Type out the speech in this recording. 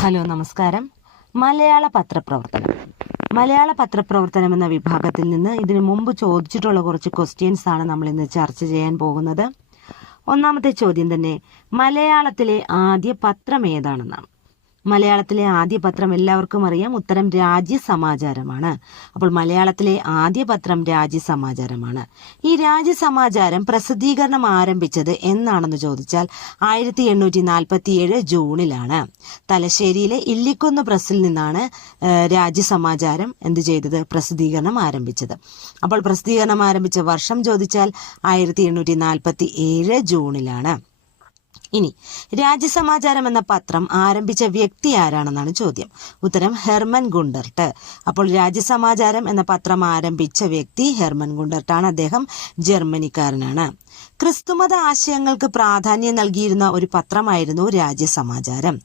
Hello നമസ്കാരം. മലയാള പത്രപ്രവർത്തനം. മലയാള പത്രപ്രവർത്തനം എന്ന വിഭാഗത്തിൽ നിന്ന് ഇതിനു മുമ്പ് ചോദിച്ചിട്ടുള്ള കുറച്ച് ക്വസ്റ്റ്യൻസ് ആണ് നമ്മൾ ഇന്ന് ചർച്ച ചെയ്യാൻ പോകുന്നത്. ഒന്നാമത്തെ ചോദ്യം തന്നെ മലയാളത്തിലെ ആദ്യ പത്രം ഏതാണെന്നാണ്. മലയാളത്തിലെ ആദ്യ പത്രം എല്ലാവർക്കും അറിയാം. ഉത്തരം രാജ്യ സമാചാരമാണ്. അപ്പോൾ മലയാളത്തിലെ ആദ്യ പത്രം രാജ്യ സമാചാരമാണ്. ഈ രാജ്യ സമാചാരം പ്രസിദ്ധീകരണം ആരംഭിച്ചത് എന്നാണെന്ന് ചോദിച്ചാൽ ആയിരത്തി എണ്ണൂറ്റി നാൽപ്പത്തി ഏഴ് ജൂണിലാണ്. തലശ്ശേരിയിലെ ഇല്ലിക്കുന്ന് പ്രസ്സിൽ നിന്നാണ് രാജ്യ സമാചാരം എന്ത് ചെയ്തത്? പ്രസിദ്ധീകരണം ആരംഭിച്ചത്. അപ്പോൾ പ്രസിദ്ധീകരണം ആരംഭിച്ച വർഷം ചോദിച്ചാൽ ആയിരത്തി എണ്ണൂറ്റി നാൽപ്പത്തി ഏഴ് ജൂണിലാണ്. ഇനി രാജ്യസമാചാരം എന്ന പത്രം ആരംഭിച്ച വ്യക്തി ആരാണെന്നാണ് ചോദ്യം. ഉത്തരം ഹെർമൻ ഗുണ്ടർട്ട്. അപ്പോൾ രാജ്യസമാചാരം എന്ന പത്രം ആരംഭിച്ച വ്യക്തി ഹെർമൻ ഗുണ്ടർട്ടാണ്. അദ്ദേഹം ജർമ്മനിക്കാരനാണ്. ക്രിസ്തുമത ആശയങ്ങൾക്ക് പ്രാധാന്യം നൽകിയിരുന്ന ഒരു പത്രമായിരുന്നു രാജ്യസമാചാരം.